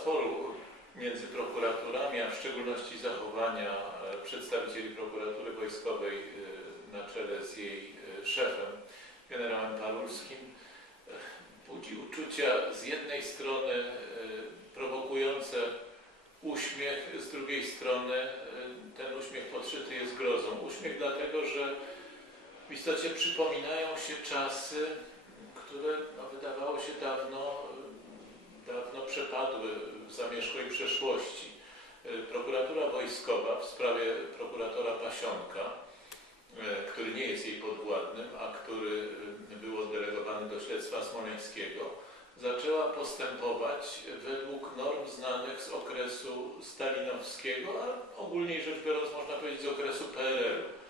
sporu między prokuraturami, a w szczególności zachowania e, przedstawicieli prokuratury wojskowej e, na czele z jej e, szefem, generałem Palulskim, e, budzi uczucia z jednej strony prowokujące uśmiech, z drugiej strony ten uśmiech podszyty jest grozą. Uśmiech dlatego, że w istocie przypominają się czasy, które no, wydawało się dawno, dawno przepadły w zamierzchłej przeszłości. E, Prokuratura wojskowa w sprawie prokuratora Pasionka, e, który nie jest jej podwładnym, a który e, był oddelegowany do śledztwa smoleńskiego, zaczęła postępować według norm znanych z okresu stalinowskiego, a ogólniej rzecz biorąc można powiedzieć z okresu PRL-u.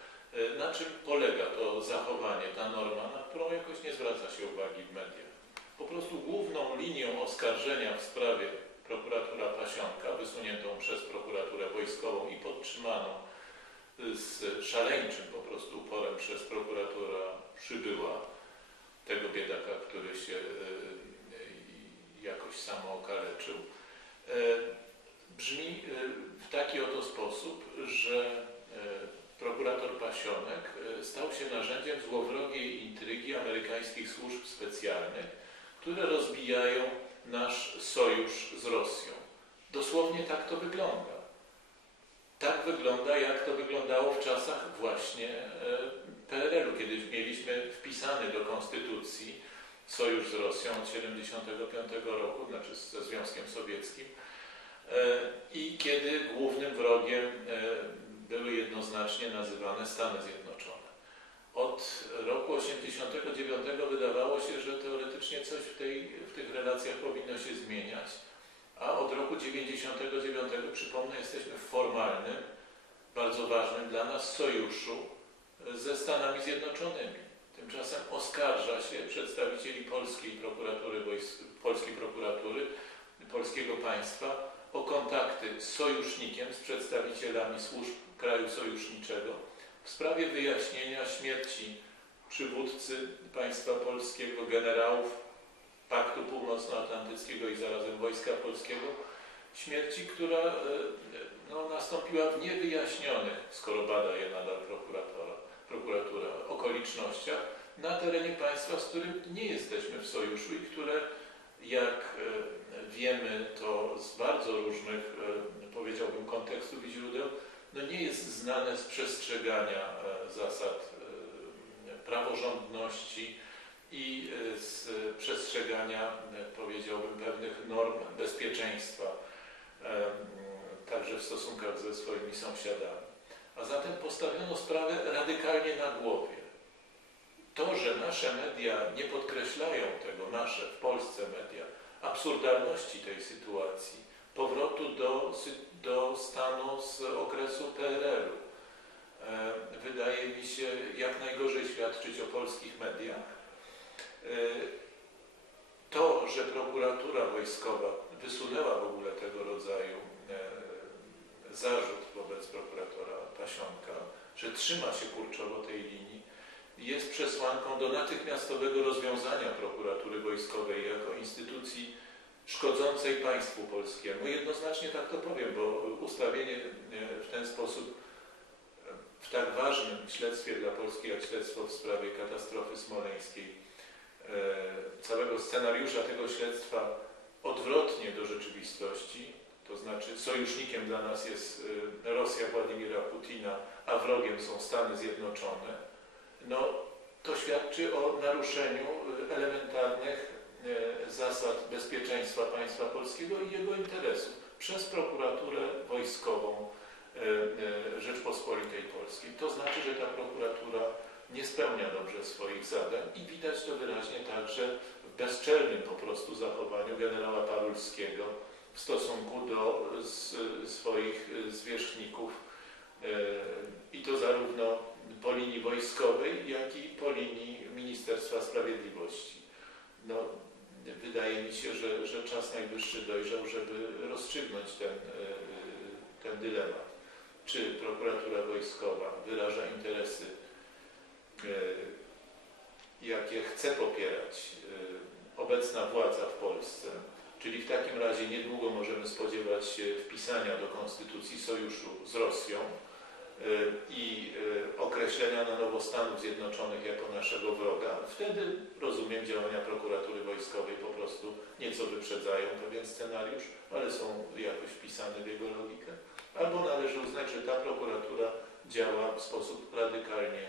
Na czym polega to zachowanie, ta norma, na którą jakoś nie zwraca się uwagi w mediach? Po prostu główną linią oskarżenia w sprawie prokuratura Pasionka, wysuniętą przez prokuraturę wojskową i podtrzymaną z szaleńczym po prostu uporem przez prokuratura przybyła, tego biedaka, który się y, jakoś samo okaleczył, e, brzmi y, w taki oto sposób, że e, prokurator Pasionek e, stał się narzędziem złowrogiej intrygi amerykańskich służb specjalnych, które rozbijają nasz sojusz z Rosją. Dosłownie tak to wygląda. Tak wygląda, jak to wyglądało w czasach właśnie e, PRL-u, kiedy mieliśmy wpisany do konstytucji sojusz z Rosją od 1975 roku, znaczy ze Związkiem Sowieckim, e, i kiedy głównym wrogiem e, były jednoznacznie nazywane Stany Zjednoczone. Od roku 1989 wydawało się, że teoretycznie coś w, tej, w tych relacjach powinno się zmieniać, a od roku 1999, przypomnę, jesteśmy w formalnym, bardzo ważnym dla nas sojuszu ze Stanami Zjednoczonymi. Tymczasem oskarża się przedstawicieli polskiej prokuratury, polskiej prokuratury, polskiego państwa o kontakty z sojusznikiem, z przedstawicielami służb kraju sojuszniczego w sprawie wyjaśnienia śmierci przywódcy państwa polskiego, generałów Paktu Północnoatlantyckiego i zarazem Wojska Polskiego, śmierci, która e, no, nastąpiła w niewyjaśnionych, skoro bada je nadal prokuratora, prokuratura, okolicznościach na terenie państwa, z którym nie jesteśmy w sojuszu i które, jak e, wiemy to z bardzo różnych, e, powiedziałbym, kontekstów i źródeł, no nie jest znane z przestrzegania zasad praworządności i e, z przestrzegania, e, powiedziałbym, pewnych norm bezpieczeństwa, także w stosunkach ze swoimi sąsiadami. A zatem postawiono sprawę radykalnie na głowie. To, że nasze media nie podkreślają tego, nasze w Polsce media, absurdalności tej sytuacji, powrotu do, do stanu z okresu PRL-u, wydaje mi się jak najgorzej świadczyć o polskich mediach. E, To, że prokuratura wojskowa wysunęła w ogóle tego rodzaju e, zarzut wobec prokuratora Pasionka, że trzyma się kurczowo tej linii, jest przesłanką do natychmiastowego rozwiązania prokuratury wojskowej jako instytucji szkodzącej państwu polskiemu. Jednoznacznie tak to powiem, bo ustawienie e, w ten sposób w tak ważnym śledztwie dla Polski, jak śledztwo w sprawie katastrofy smoleńskiej, e, całego scenariusza tego śledztwa odwrotnie do rzeczywistości, to znaczy sojusznikiem dla nas jest e, Rosja Władimira Putina, a wrogiem są Stany Zjednoczone, no to świadczy o naruszeniu e, elementarnych zasad bezpieczeństwa państwa polskiego i jego interesów przez prokuraturę wojskową Rzeczpospolitej Polskiej. To znaczy, że ta prokuratura nie spełnia dobrze swoich zadań i widać to wyraźnie także w bezczelnym po prostu zachowaniu generała Parulskiego w stosunku do s- swoich e, zwierzchników e, i to zarówno po linii wojskowej, jak i po linii Ministerstwa Sprawiedliwości. No, wydaje mi się, że, że czas najwyższy dojrzał, żeby rozstrzygnąć ten, e, ten dylemat. Czy prokuratura wojskowa wyraża interesy, e, jakie chce popierać e, obecna władza w Polsce, Czyli w takim razie niedługo możemy spodziewać się wpisania do Konstytucji sojuszu z Rosją y, i określenia na nowo Stanów Zjednoczonych jako naszego wroga. Wtedy rozumiem działania prokuratury wojskowej po prostu nieco wyprzedzają pewien scenariusz, ale są jakoś wpisane w jego logikę. Albo należy uznać, że ta prokuratura działa w sposób radykalnie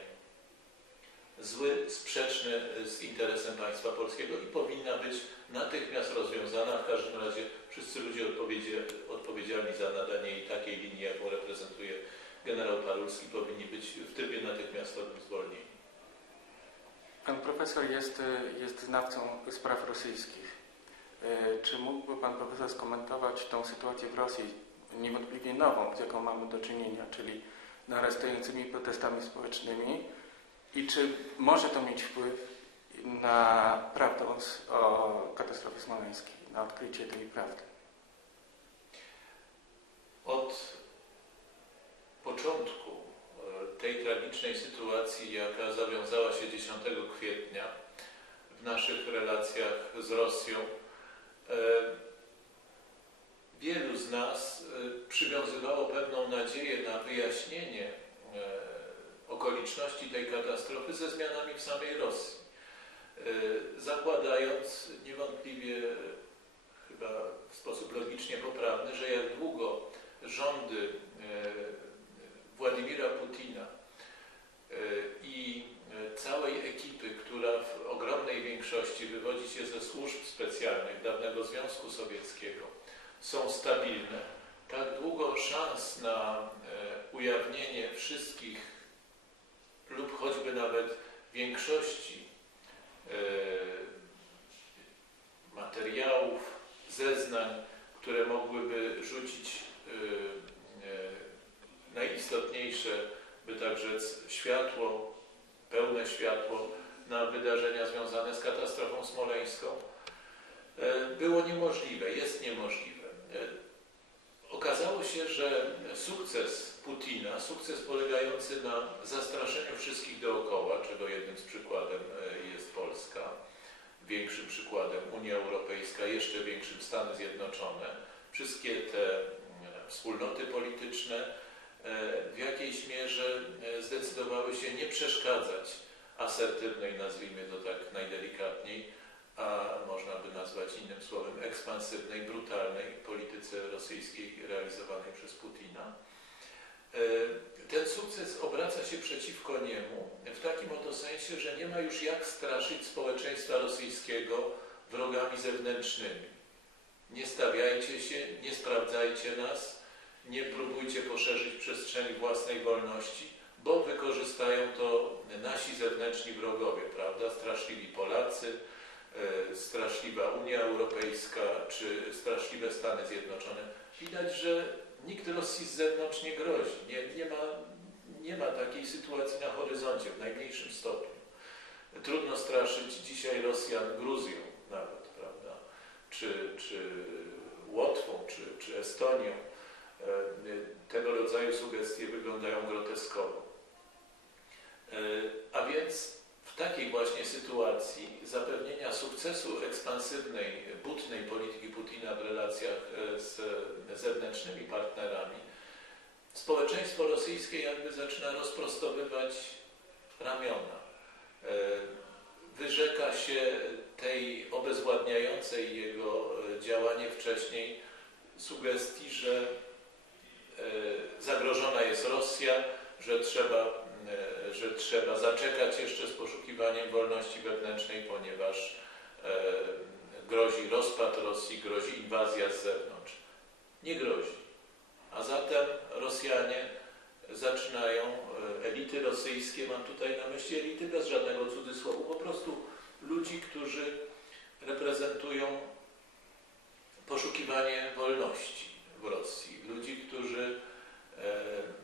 zły, sprzeczny z interesem państwa polskiego i powinna być natychmiast rozwiązana. W każdym razie wszyscy ludzie odpowiedzi- odpowiedzialni za nadanie jej takiej linii, jaką reprezentuje generał Parulski, powinni być w trybie natychmiastowym zwolnieni. Pan profesor jest, y, jest znawcą spraw rosyjskich. Y, Czy mógłby pan profesor skomentować tą sytuację w Rosji, niewątpliwie nową, z jaką mamy do czynienia, czyli narastającymi protestami społecznymi i czy może to mieć wpływ na prawdę o, katastrofie smoleńskiej, na odkrycie tej prawdy? Od początku e, tej tragicznej sytuacji, jaka zawiązała się 10 kwietnia w naszych relacjach z Rosją, e, wielu z nas e, przywiązywało pewną nadzieję na wyjaśnienie e, okoliczności tej katastrofy ze zmianami w samej Rosji. E, Zakładając niewątpliwie chyba w sposób logicznie poprawny, że jak długo rządy e, Władimira Putina i całej ekipy, która w ogromnej większości wywodzi się ze służb specjalnych dawnego Związku Sowieckiego, są stabilne, tak długo szans na e, ujawnienie wszystkich lub choćby nawet większości e, materiałów, zeznań, które mogłyby rzucić y, najistotniejsze, by tak rzec, światło, pełne światło na wydarzenia związane z katastrofą smoleńską, e, było niemożliwe, jest niemożliwe. E, Okazało się, że sukces Putina, sukces polegający na zastraszeniu wszystkich dookoła, czego jednym z przykładem e, jest Polska, większym przykładem Unia Europejska, jeszcze większym Stany Zjednoczone, wszystkie te mm, wspólnoty polityczne e, w jakiejś mierze zdecydowały się nie przeszkadzać asertywnej, nazwijmy to tak najdelikatniej, a można by nazwać innym słowem ekspansywnej, brutalnej polityce rosyjskiej realizowanej przez Putina. E, Ten sukces obraca się przeciwko niemu w takim oto sensie, że nie ma już jak straszyć społeczeństwa rosyjskiego wrogami zewnętrznymi. Nie stawiajcie się, nie sprawdzajcie nas, nie próbujcie poszerzyć przestrzeni własnej wolności, bo wykorzystają to nasi zewnętrzni wrogowie, prawda? Straszliwi Polacy, straszliwa Unia Europejska czy straszliwe Stany Zjednoczone. Widać, że nikt Rosji z zewnątrz nie grozi. Nie, nie, ma, nie ma takiej sytuacji na horyzoncie w najmniejszym stopniu. Trudno straszyć dzisiaj Rosjan Gruzją nawet, prawda? Czy, czy Łotwą, czy, czy Estonią. E, Tego rodzaju sugestie wyglądają groteskowo. E, A więc takiej właśnie sytuacji zapewnienia sukcesu ekspansywnej, butnej polityki Putina w relacjach e, z zewnętrznymi partnerami, społeczeństwo rosyjskie jakby zaczyna rozprostowywać ramiona. E, Wyrzeka się tej obezwładniającej jego e, działanie wcześniej sugestii, że zagrożona jest Rosja, że trzeba, że trzeba zaczekać jeszcze z poszukiwaniem wolności wewnętrznej, ponieważ e, grozi rozpad Rosji, grozi inwazja z zewnątrz. Nie grozi. A zatem Rosjanie zaczynają, e, elity rosyjskie, mam tutaj na myśli elity bez żadnego cudzysłowu, po prostu ludzi, którzy reprezentują poszukiwanie wolności w Rosji. Ludzi, którzy e,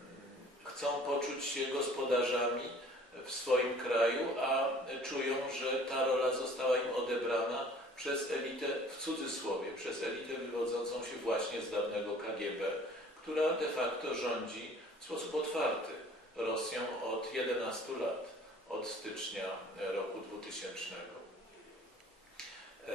chcą poczuć się gospodarzami w swoim kraju, a czują, że ta rola została im odebrana przez elitę w cudzysłowie, przez elitę wywodzącą się właśnie z dawnego KGB, która de facto rządzi w sposób otwarty Rosją od 11 lat, od stycznia roku 2000. E,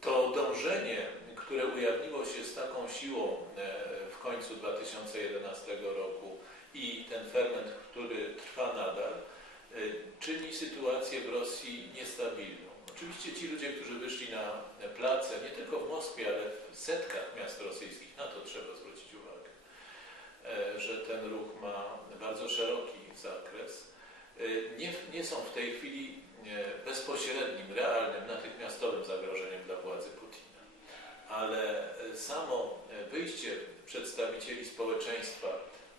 to dążenie, które ujawniło się z taką siłą e, końcu 2011 roku i ten ferment, który trwa nadal, e, czyni sytuację w Rosji niestabilną. Oczywiście ci ludzie, którzy wyszli na place, nie tylko w Moskwie, ale w setkach miast rosyjskich, na to trzeba zwrócić uwagę, e, że ten ruch ma bardzo szeroki zakres, e, nie, nie są w tej chwili e, bezpośrednim, realnym, natychmiastowym zagrożeniem dla władzy Putina. Samo e, wyjście przedstawicieli społeczeństwa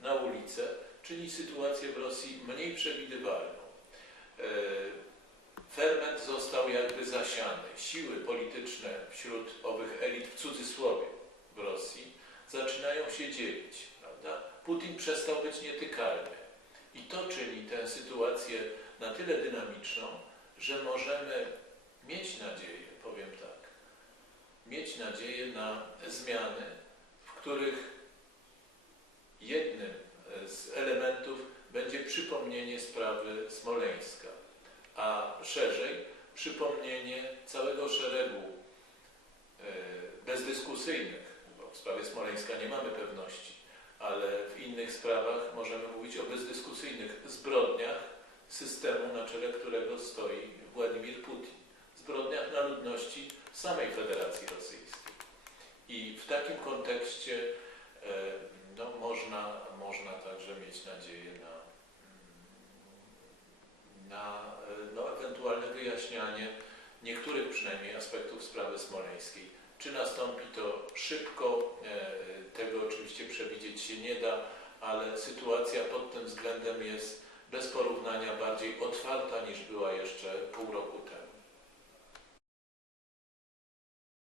na ulicę czyni sytuację w Rosji mniej przewidywalną. E, Ferment został jakby zasiany. Siły polityczne wśród owych elit w cudzysłowie w Rosji zaczynają się dzielić. Prawda? Putin przestał być nietykalny. I to czyni tę sytuację na tyle dynamiczną, że możemy mieć nadzieję, powiem tak, mieć nadzieję na zmiany, w których jednym z elementów będzie przypomnienie sprawy Smoleńska, a szerzej przypomnienie całego szeregu e, bezdyskusyjnych, bo w sprawie Smoleńska nie mamy pewności, ale w innych sprawach możemy mówić o bezdyskusyjnych zbrodniach systemu, na czele którego stoi Władimir Putin. Zbrodniach na ludności samej Federacji Rosyjskiej. I w takim kontekście e, no, można, można także mieć nadzieję na, mm, na e, no, ewentualne wyjaśnianie niektórych przynajmniej aspektów sprawy smoleńskiej. Czy nastąpi to szybko, e, tego oczywiście przewidzieć się nie da, ale sytuacja pod tym względem jest bez porównania bardziej otwarta niż była jeszcze pół roku temu.